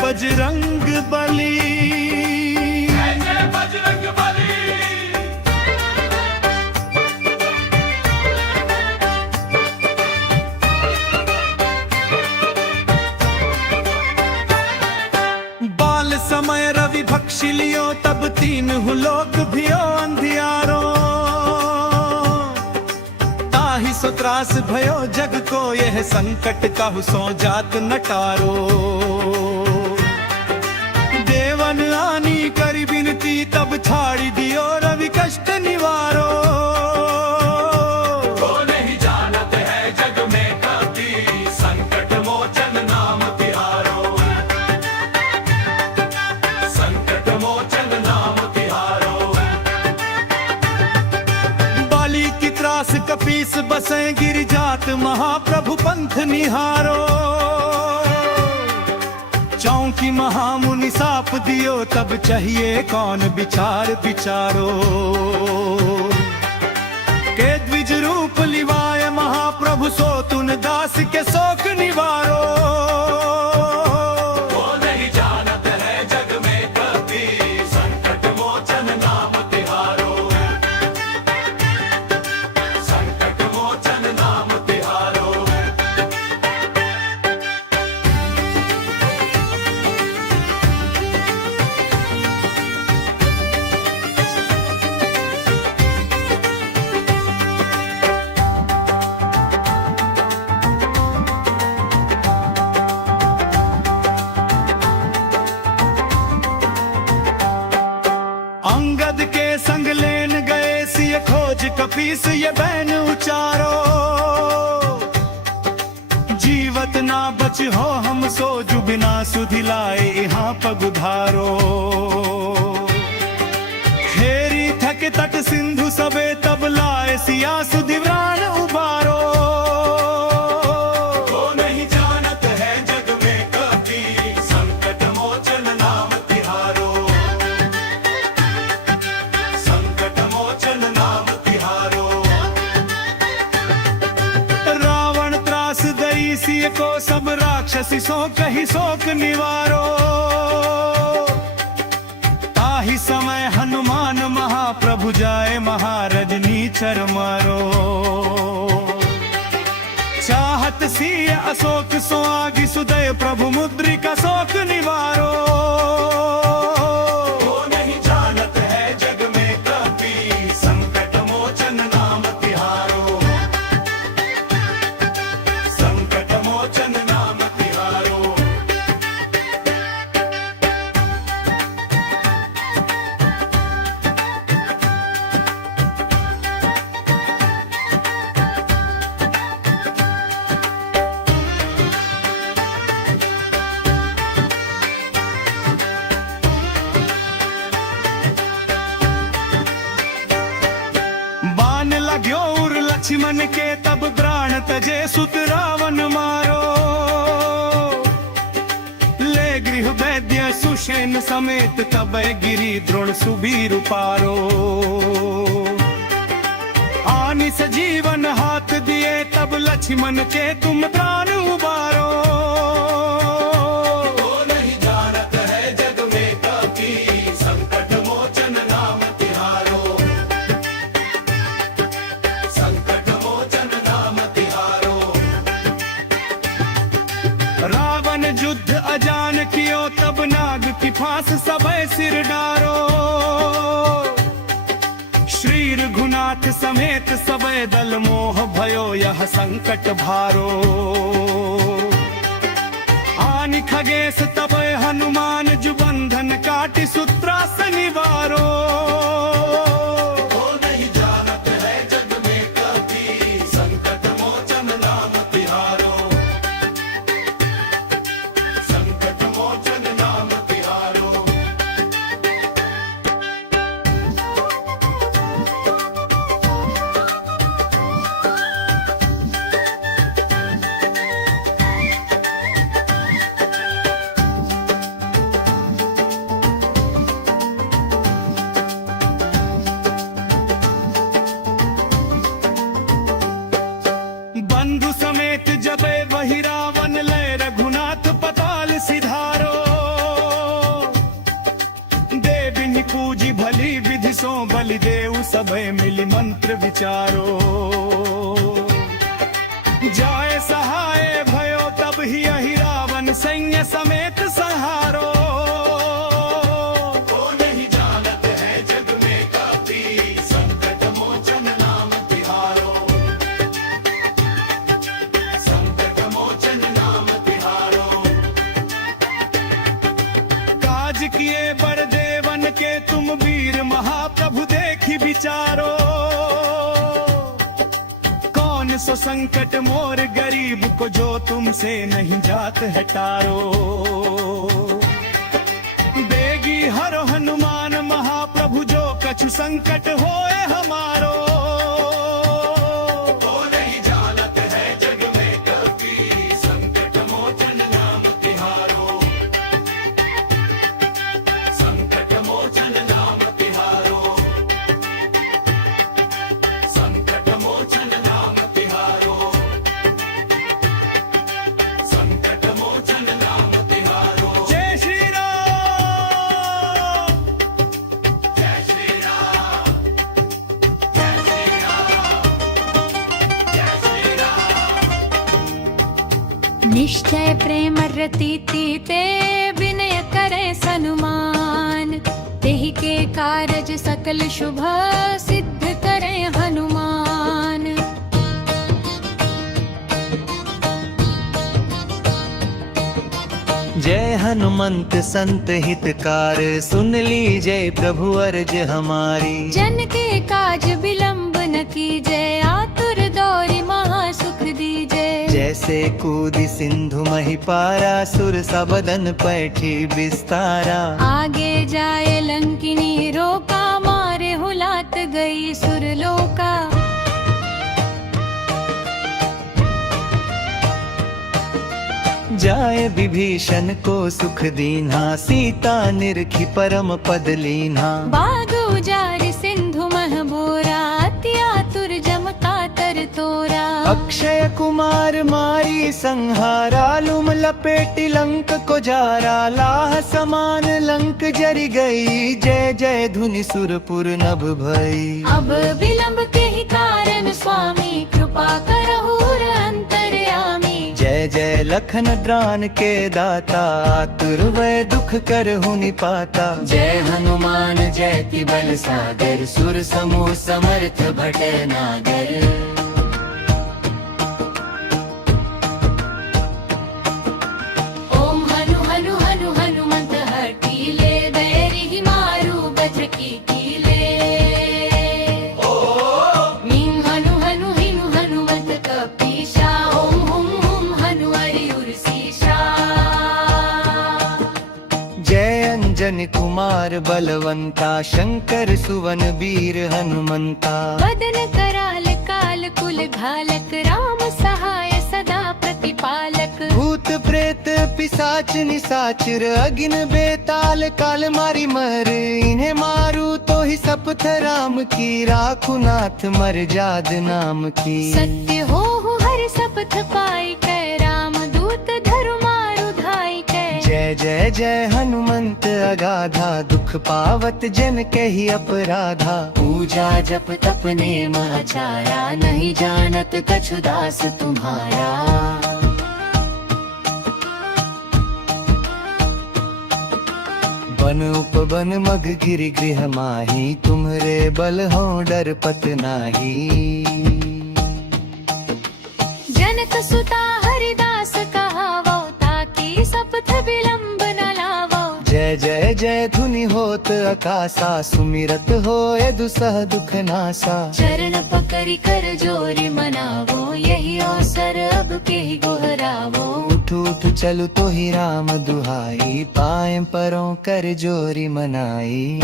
बजरंग बली। जय जय बजरंग बली। बाल समय रवि भक्षी लियो तब तीन लोक भियो अंधियारो। ताहि सो त्रास भयो जग को यह संकट कहु सो जात नटारो। देवन आनी करी बिनती तब छाड़ी दियो रवि कष्ट निवारो। को नहीं जानत है जग में कभी संकट मोचन नाम तिहारो। संकट मोचन नाम तिहारो। बाली की त्रास कपीस बसे गिर जात महाप्रभु पंथ निहारो। चौंकी महामुनि साप दियो तब चाहिए कौन विचार विचारो। के द्विज रूप लिवाय महाप्रभु सो तुन दास के शोक निवारो। को नहीं जानत है जग में कभी संकट मोचन नाम तिहारो। संकट मोचन नाम तिहारो। अंगद के संग लेन गए सिय खोज कपीस ये बैन उचारो। जीवत ना बच हो हम सो जुबिना सुधिलाए यहाँ पगुधारो। खेरी थक तट सिंधु सबे तब लाए सिया सुधिव्राण उबारो। को नहीं जानत है जग में कभी संकट मोचन नाम तिहारो। संकट मोचन नाम तिहारो। रावण त्रास दई सिय को सब राक्षसी सो कही शोक निवारो। ताहि समय हनुमान महाप्रभु जाए महारजनी चर मारो। चाहत सिय अशोक सो आगि सुदय प्रभु मुद्रिका शोक निवारो। को नहीं जानत है जग में कभी संकट मोचन नाम तिहारो। संकट मोचन नाम तिहारो। बान लाग्यो उर लक्ष्मण के तब प्राण तजे सुत रावण मारो। ले गृह वैद्य सुषेण समेत तब गिरी द्रोण सुबीर पारो। आनि सजीवन हाथ दिए तब लक्ष्मण के तुम प्राण उबारो। को नहीं जानत है जग में कभी संकट मोचन नाम तिहारो। संकट मोचन नाम तिहारो। रावण युद्ध अजान कियो तब नाग की फांस सबे सिर डारो। श्री रघुनाथ समेत सबे दल मोह भयो यह संकट भारो। आनि खगेश तब हनुमान जुबंधन काटि सूत्रास निवारो। को नहीं जानत है जग में कभी संकट मोचन नाम तिहारो। संकट मोचन नाम तिहारो। सभे मिली मंत्र विचारो। जाए सहाय भयो तब ही अहि रावण सैन्य समेत संहारो। वो नहीं जानत है जग में कपी, संकट मोचन नाम तिहारो। संकट मोचन नाम तिहारो। काज किए बड़ देवन के तुम वीर महाप्रभु देखी विचारो। कौन सो संकट मोर गरीब को जो तुमसे नहीं जात है टारो। बेगी हरो हनुमान महाप्रभु जो कछु संकट होए हमारो। वो नहीं जानत है जग में कपी, संकट मोचन नाम तिहारो। संकट मोचन नाम तिहारो। संकट मोचन नाम तिहारो। संकट मोचन नाम तिहारो। जय श्री राम। जय श्री राम। जय श्री राम। जय श्री राम। निश्चय प्रेम रतीति ते विनय करे सनुमान। तेहि के कारज सकल शुभ सिद्ध करे हनुमान। जय हनुमंत संत हितकार, सुन लीजय प्रभु अर्ज हमारी। जन के काज विलंब न कीजय, आतुर दौरि महासुख दीजय। जैसे कूदी सिंधु मही पारा, सुर सबदन पैठी विस्तारा। आगे जाए लंकिनी रोका, मारे हुलात गई सुरलोका। जाए विभीषण को सुख दीन्हा, सीता निरखी परम पद लीन्हा। बाग उजारि सिंधु मह बोरा, अति आतुर जम कातर तोरा। अक्षय कुमार मारी संहारा, लुम लपेटी लंक को जारा। लाह समान लंक जरि गई, जय जय धुनि सुरपुर नभ भई। अब विलंब के ही कारण स्वामी, कृपा करहु अंतर्यामी। जय जय लखन ड्रान के दाता, आतुर वै दुख करहु निपाता। जय हनुमान जयति बल सागर, सुर समूह समर्थ भट नागर। ओम हनु हनु हनु हनुमंत हठीले, बैरिहि मारू बज्र की कीले। मीं हनु हनु हिनु हनुमंत कपीशा, ओम हुम हुम हनु हरि उर्सीशा। जय अंजन कुमार बलवंता, शंकर सुवन वीर हनुमंता। वदन कराल काल कुल घालक, राम सहाय सदा प्रतिपालक। भूत प्रेत पिशाच निशाचर, अगिन बेताल काल मारी मर। इन्हें मारू तो ही सपथ राम की, राखु नाथ मर जाद नाम की। सत्य हो हर सपथ पाई कै, राम दूत धरु मारु धाई कै। जय जय जय हनुमंत अगाधा, दुख पावत जन के ही अपराधा। पूजा जप तप नेम आचारा, नहीं जानत कछु दास तुम्हारा। बन उपवन मग गिरि गृह माही, तुम्हरे बल हो डर पत नाही। जनक सुता हरिदास कहावो, ताकि सपथ विलंब न लावो। जय जय जय धुनि होत आकाशा, सुमिरत होए दुसह दुख नासा। चरण पकड़ि कर जोरि मनावो, यही अवसर अब के ही गोहरावो। उठ उठ चलु तो ही राम दुहाई, पाए परों कर जोरी मनाई।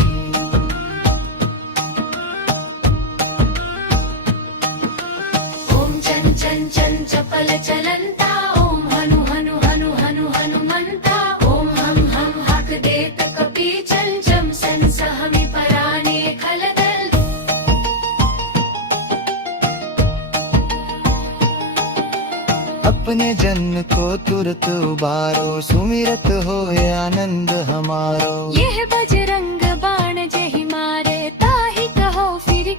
ओम चन चन चन चपल चलंता, ओम हनु हनु हनु हनु हनुमंता। ओम हम हक देत कपी चल, जम सन सहमि पराने खलदल। अपने जन को तुरत उबारो, सुमिरत होए आनंद हमारो। यह बजरंग बाण जहि मारे, ताहि कहो फिर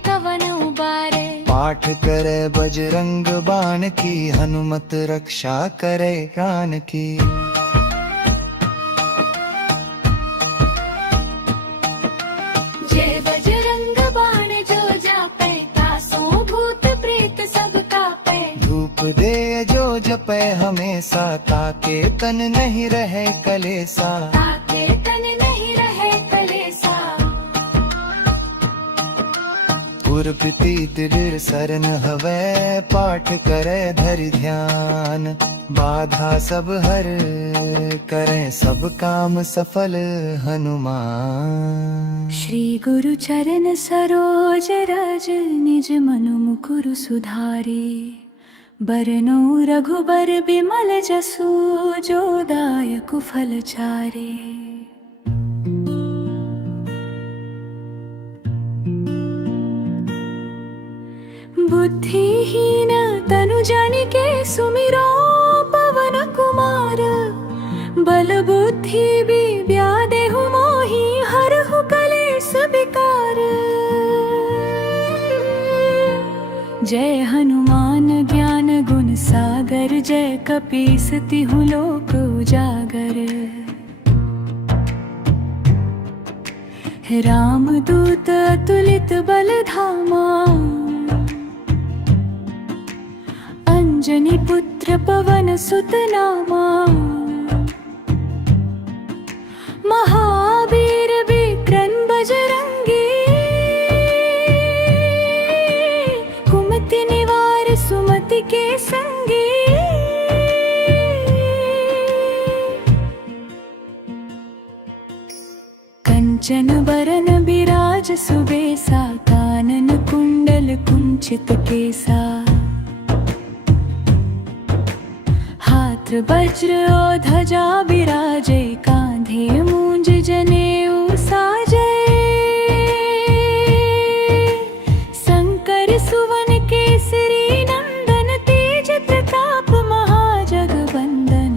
पाठ करे बजरंग बाण की, हनुमत रक्षा करे प्राण की। जय बजरंग बाण जो जापै, तासों भूत प्रेत सब कापै। धूप दे जो जपे हमेशा, ताके तन नहीं रहे कलेसा। ताके तन नहीं रहे कलेसा। पुरपति दृढ़ सरन हवै, पाठ करे धरि ध्यान। बाधा सब हर करें सब काम सफल हनुमान। श्री गुरु चरण सरोज रज, निज मनु मुकुरु सुधारे। बरनो रघुबर बिमल जसु, जो दायक फल चारे। बुद्धिहीन तनु जानिके सुमिरो पवन कुमार। बल बुद्धि विद्या देहु मोहि, हरहु कलेस विकार। जय हनुमान ज्ञान गुण सागर, जय कपीस तिहु लोक उजागर। राम दूत अतुलित बल धामा, अंजनी पुत्र पवन सुत नामा। महावीर विक्रम बजरंगी, कुमति निवार सुमति के संगी। कंचन बरन बिराज सुबेसा, कानन कुंडल कुंचित केसा। वज्र और ध्वजा विराजे, कांधे मूंज जनेऊ साजे। शंकर सुवन केसरी नंदन, तेज प्रताप महाजगवंदन।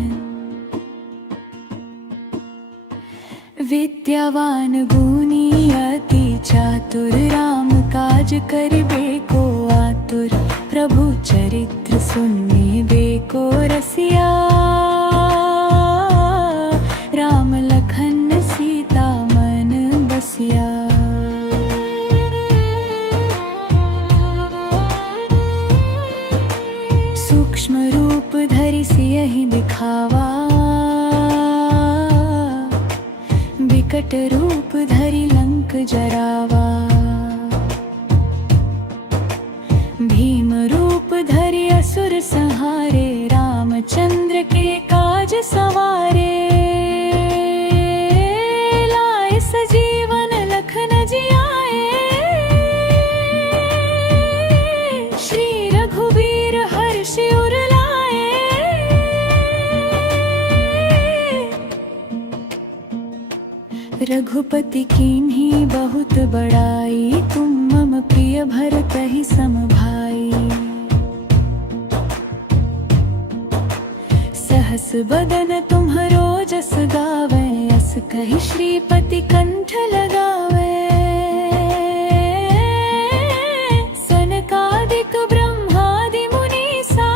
विद्यावान गुणी अति चातुर, राम काज करिबे को आतुर। प्रभु चरित्र सुनिबे को रसिया, राम लखन सीता मन बसिया। सूक्ष्म रूप धरि सियहि दिखावा, विकट रूप धरि लंक जरावा। भीम रूप धरि असुर संहारे, रामचंद्र के काज सवारे। लाए सजीवन लखन जियाए, श्री रघुवीर हर्षि उर लाए। रघुपति कीन्ही बहुत बड़ाई, तुम मम प्रिय भरतहि सम भाई। सहस बदन तुम्हरो जस गावे, अस कहि श्रीपति कंठ लगावे। सनकादिक ब्रह्मादि मुनीसा,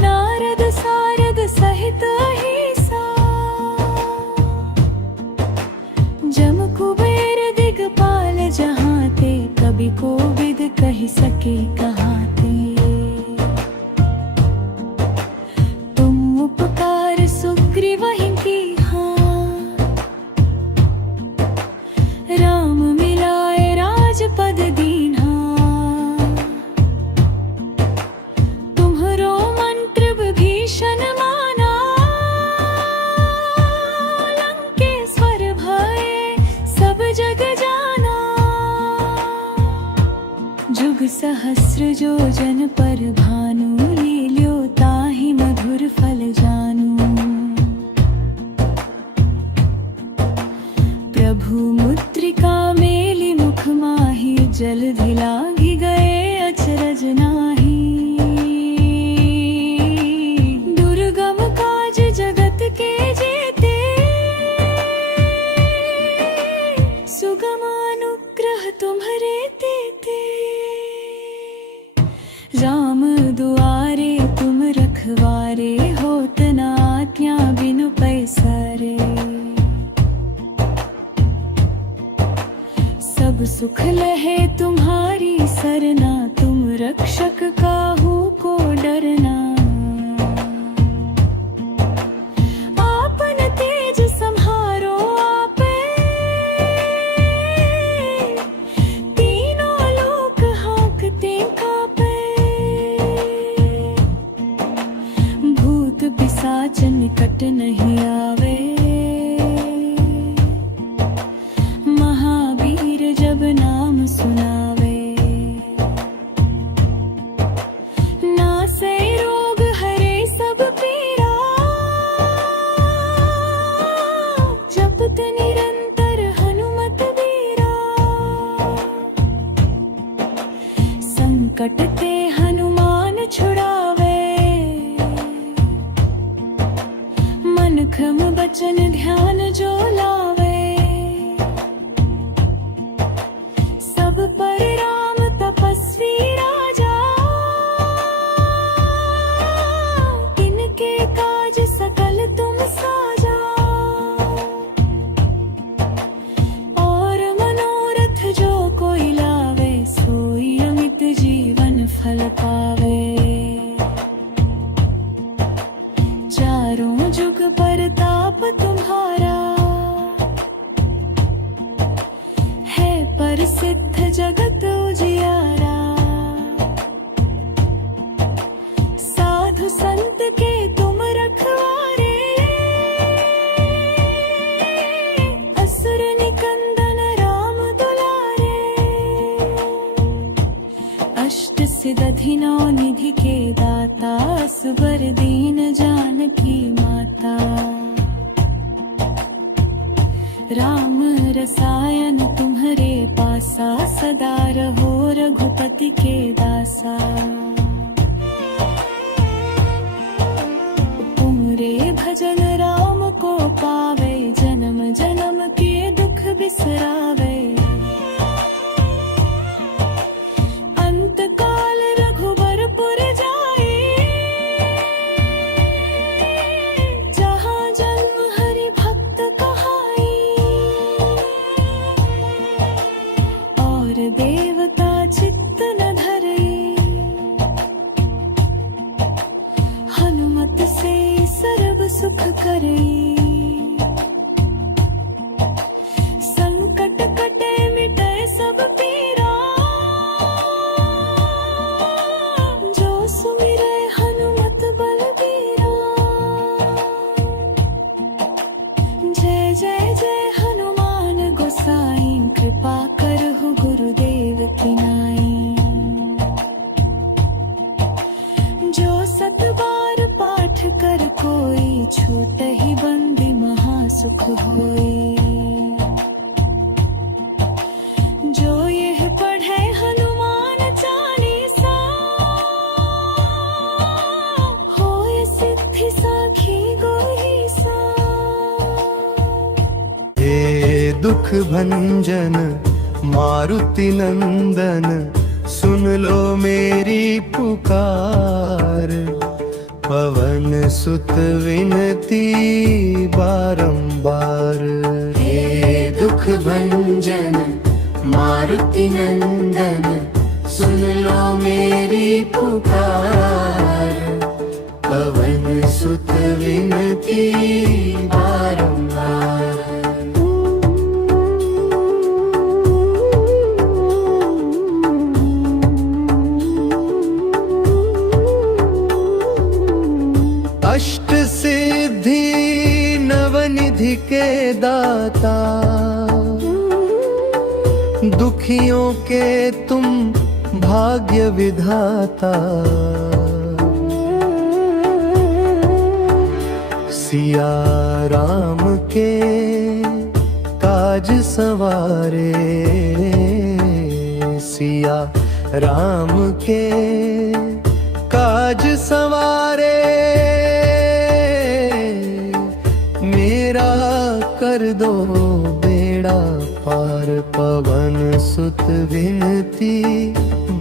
नारद सारद सहित अहिसा। जम कुबेर दिगपाल जहाँ ते, कवि कोविद कहि सके कहाँ ते। तुम उपकार सुग्रीवहि कीन्हा, राम मिलाए राजपद दीन्हा। तुम्हरो मंत्र विभीषण माना, लंकेश्वर भय सब जग जाना। जुग सहस्र जो जन पर भानु, लील्यो ताहि मधुर फल जानू। प्रभु मुद्रिका मेलि मुख माहि, जलधि लाघि गए अचरज नाहि। दुर्गम काज जगत के जेते, सुगम अनुग्रह तुम्हरे होत ना आज्ञा बिनु पैसारे। सब सुख लहे तुम्हारी सरना, तुम रक्षक काहू को डरना। आपन तेज सम्हारो आपे, तीनों लोक हाँकते कापे। भूत पिशाच निकट नहीं आवे, महावीर जब नाम सुनावे। नासे रोग हरे सब पीरा, जपत निरंतर हनुमत बीरा। संकट ते हनुमान छुड़ावे, मन क्रम बचन ध्यान जो लावे। सब पर राम तपस्वी राजा, इनके काज सकल तुम साजा। और मनोरथ जो कोई लावे, सोई अमित जीवन फल पावे। चारों जुग परताप तुम्हारा, है प्रसिद्ध जगत उजियारा। साधु संत के तुम रखवारे, असुर निकंदन राम दुलारे। अष्ट सिद्धि नौ निधि के दाता, असबर दीन जानकी माता। राम रसायन तुम्हारे पासा, सदा रहो रघुपति के दासा। तुमरे भजन राम को पावे, जन्म जन्म के दुख बिसरावे। अंत काल रघुबरपुर जाए, जहाँ जन्म हरि भक्त कहाई। और देवता चित्त न धरे, हनुमत से सर्व सुख करे। संकट कटे मिटे सब पीरा, जो सुमिरे हनुमत बलबीरा। जय जय जय हनुमान गोसाई, कृपा करहु गुरुदेव की नाई। जो सत बार पाठ कर कोई, छूट ही बंदी महासुख होई। जो यह पढ़े हनुमान चालीसा, होय सिद्धि साखी गोहीसा। हे दुख भंजन मारुति नंदन, सुन लो मेरी पुकार। पवन सुत विनती बारंबार। हे दुख भंजन मारुति नंदन, सुन लो मेरी पुकार। पवन सुत विनती बारंबार। अष्ट सिद्धि नवनिधि के दाता, दुखियों के तुम भाग्य विधाता। सिया राम के काज सवारे, सिया राम के काज सवारे। मेरा कर दो बेड़ा पार, पवन सुत विनती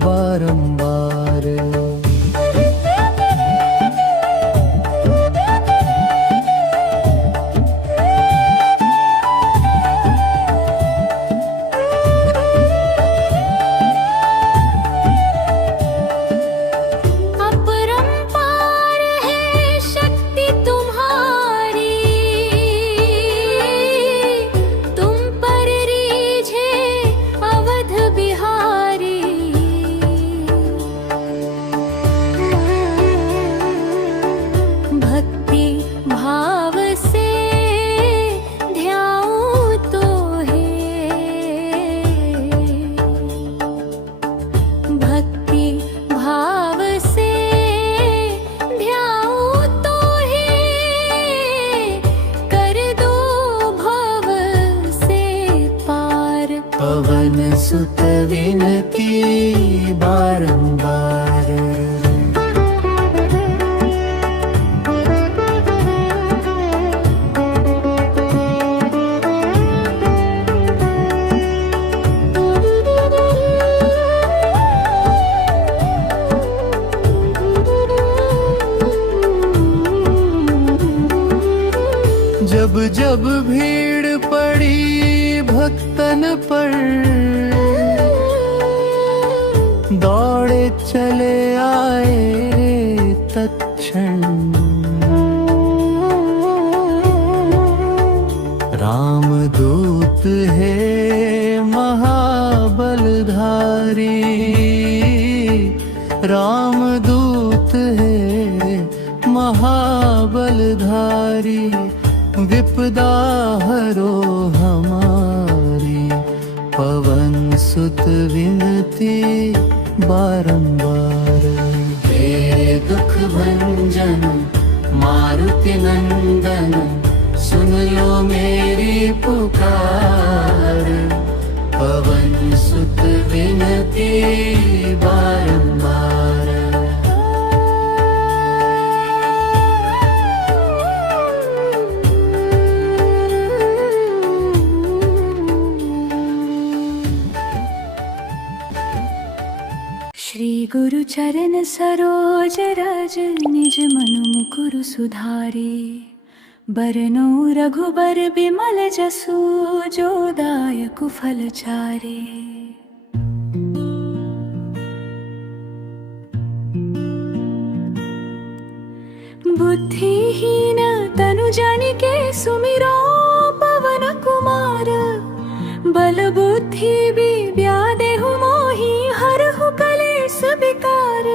बारंबार। सुत विनती बारंबार। जब जब भीड़ पड़ी भक्तन पर, दौड़े चले आए तत्क्षण। रामदूत है महाबलधारी, रामदूत है महाबलधारी। विपदा हरो हमारी, पवन सुत विनती बारंबार। हे दुख भंजन मारुति नंदन, सुन लो मेरी पुकार। पवन सुत विनती बारंबार। श्री गुरु चरण सरोज रज, निज मनु मुकुरु सुधारे। बरनो रघुबर बिमल जसु, जो दायक फल चारे। बुद्धिहीन तनु जानिके सुमिरो पवन कुमार। बल बुद्धि विद्या देहु मोहि, हरहु कलेस विकार।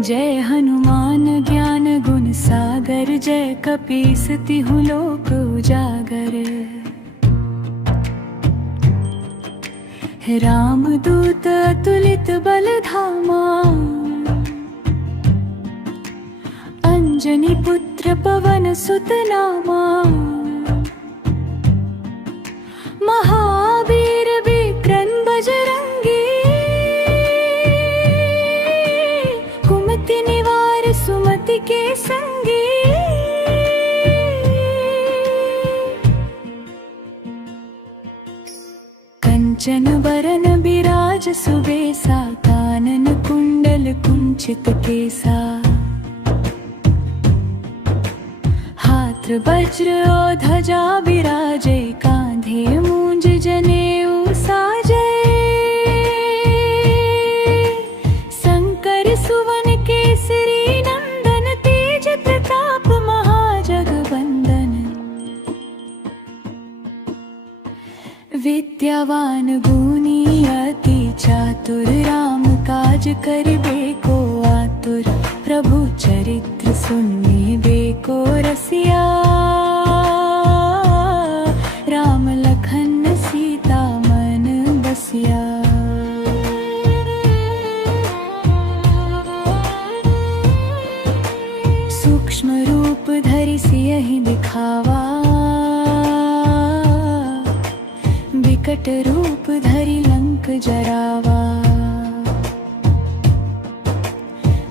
जय हनुमान ज्ञान गुण सागर, जय कपीस तिहु लोक उजागर। रामदूत अतुलित बल धामा, अंजनी पुत्र पवन सुत नामा। महावीर विक्रम बजरंगी, कुमति निवार सुमति के संगी। कंचन बरन बिराज सुबेसा, कानन कुंडल कुंचित केसा। हाथ वज्र और ध्वजा विराजे, कांधे मूंज जनेऊ साजे। शंकर सुवन केसरी नंदन, तेज प्रताप महाजगवंदन। विद्यावान गुणी अति चातुर, राम काज करिबे को आतुर। प्रभु चरित्र सुनिबे को रसिया, राम लखन सीता मन बसिया। सूक्ष्म रूप धरि सियहि दिखावा, विकट रूप धरि लंक जरावा।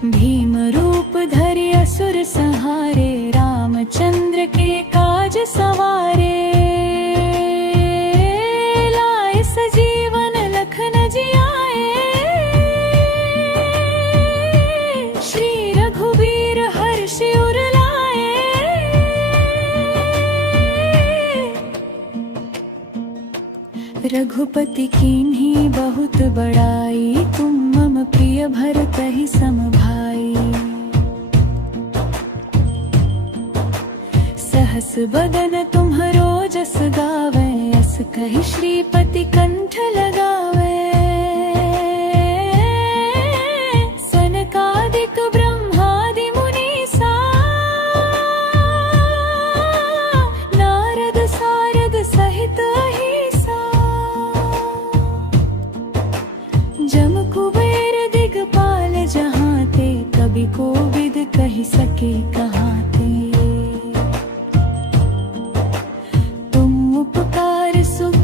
भीम रूप धरि असुर संहारे, रामचंद्र के काज सवारे। लाए सजीवन लखन जियाए, श्री रघुवीर हर्षि उर लाए। रघुपति कीन्ही बहुत बड़ाई, तुम मम प्रिय भरतहि सम भाई। सहस बदन तुम्हरो जस गावे, अस कहि श्रीपति कंठ लगावे। सनकादिक ब्रह्मादि मुनीसा, नारद सारद सहित अहिसा। जम कुबेर दिगपाल जहाँ ते, कवि कोविद कहि सके कहाँ ते। तुम उपकार सुख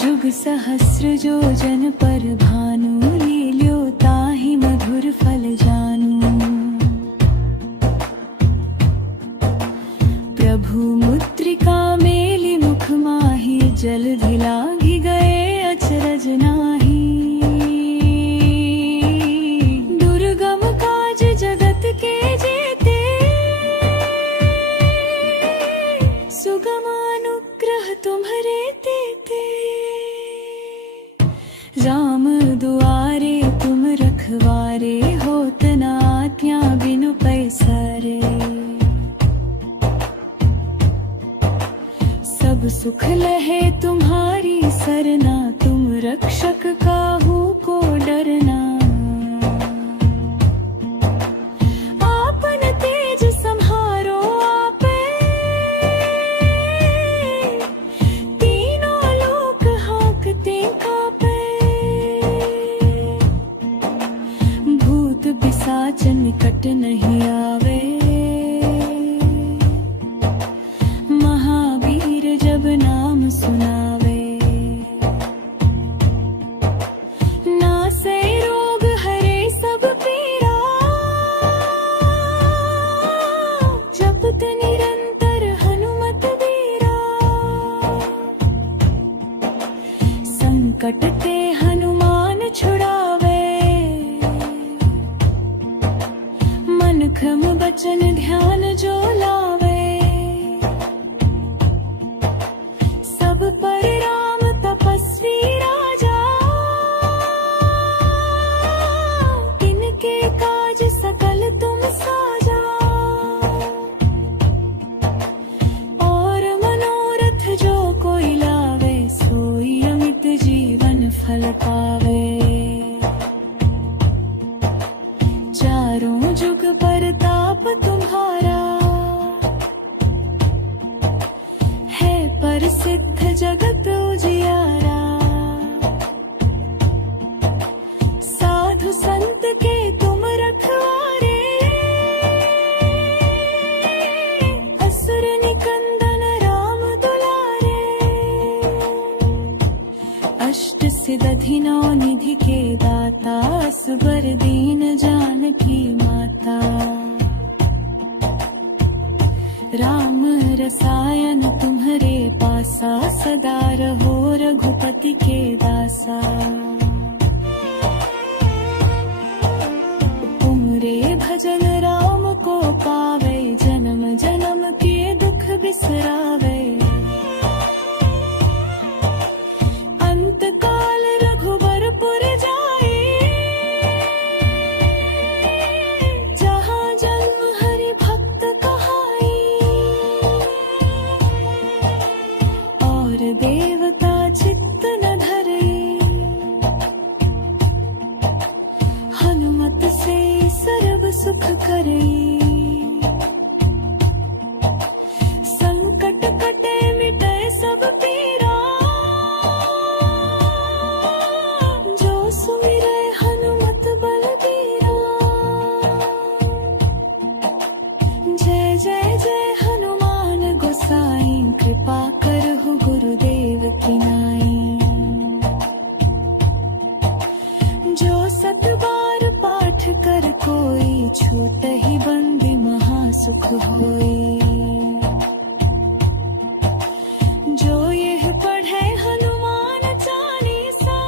जुग सहस्र योजन पर भानु लील्यो ताहि मधुर फल जानू। प्रभु मुद्रिका मेलि मुख माहि जलधि लागी गए अचरज नाही। दुर्गम काज जगत के जेते सुगम अनुग्रह तुम्हरे तेते। राम दुआरे तुम रखवारे होत न आज्ञा बिनु पैसारे। सब सुख लहे तुम्हारी सरना तुम रक्षक काहू को डरना। आपन तेज सम्हारो आपे तीनों लोक हाँकते कापे। भूत पिशाच निकट नहीं आवे महावीर जब नाम सुनावे। नासै रोग हरे सब पीड़ा जपत निरंतर हनुमत बीरा। संकट ते हनुमान छुड़ावे मन क्रम बचन ध्यान जो लावे। सब पर राम तपस्वी राजा इनके काज सकल तुम साजा। और मनोरथ जो कोई लावे सोई अमित जीवन फल पावे। चारों जुग परताप तुम्हारा है प्रसिद्ध जगत उजियारा। साधु संत के तुम रखवारे असुर निकंदन राम दुलारे। अष्ट सिद्धि नौ निधि के दाता असबर दीन जानकी माता। राम रसायन तुम्हरे पासा सदा रहो रघुपति के दासा। तुमरे भजन राम को पावे जन्म जन्म के दुख बिसरावे। अंत काल रघुबरपुर जाए जहाँ जन्म हरि भक्त कहाई। और देवता चित्त न धरे हनुमत से सर्व सुख करे। संकट कटे मिटे सब पीरा जो सुमिरे हनुमत बलबीरा। जय जय जय हनुमान गोसाई कृपा करहु गुरुदेव की नाई। जो सत बार पाठ कर कोई छूट ही बंदी महासुख होई। जो यह पढ़े हनुमान चालीसा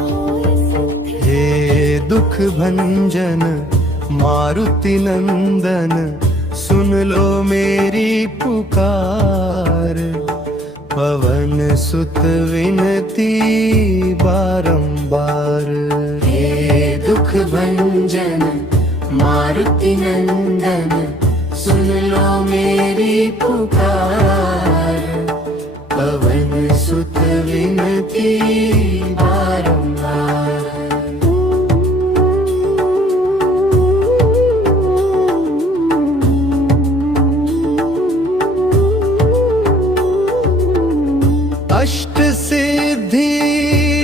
होय सिद्धि। हे दुख भंजन मारुति नंदन सुन लो मेरी पुकार। पवन सुत विनती बारंबार। हे दुख भंजन मारुति नंदन सुन लो मेरी पुकार। पवन सुत विनती बारंबार। अष्ट सिद्धि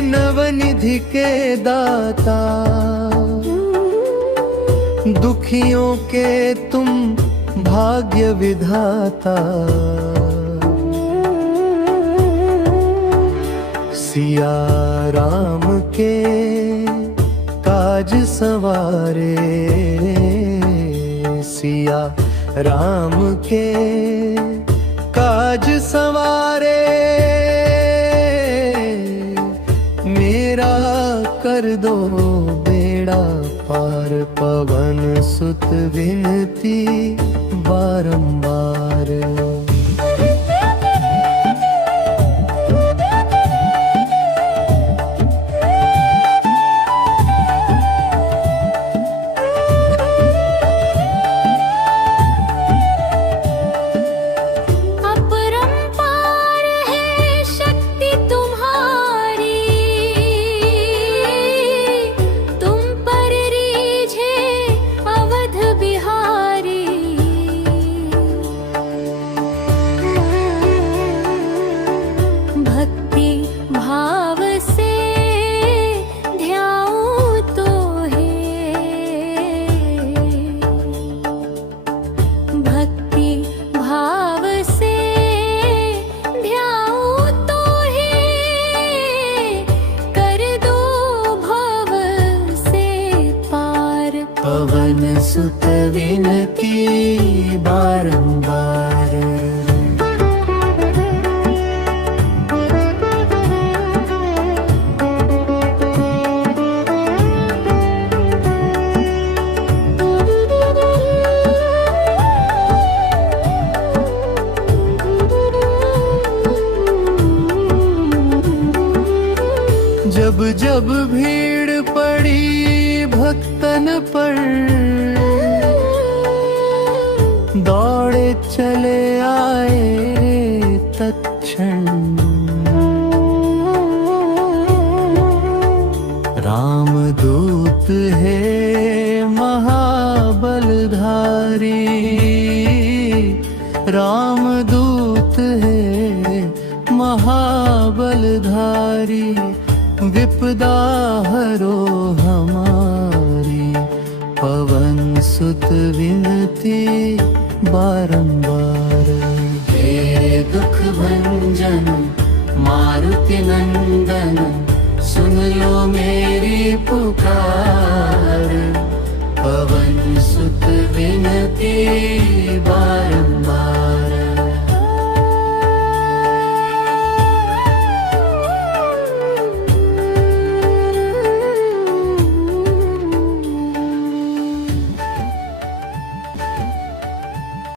नवनिधि के दाता दुखियों के तुम भाग्य विधाता। सिया राम के काज सवारे, सिया राम के काज सवारे, मेरा कर दो बेड़ा पार। पवन सुत विनती बारंबार। अपरंपार है शक्ति तुम्हारी, तुम पर रीझे अवध बिहारी। भक्ति भाव से ध्याऊं तो है, भक्ति भाव से ध्याऊं तो है, कर दो भव से पार। पवन सुत विनती बारंबार। जब जब भीड़ पड़ी भक्तन पर, दौड़े चले आए तत्क्षण। रामदूत है महाबलधारी, रामदूत है महाबलधारी। विपदा हरो हमारी, पवन सुत विनती बारंबार। हे दुख भंजन मारुति नंदन, सुन लो मेरी पुकार। पवन सुत विनती बारंबार।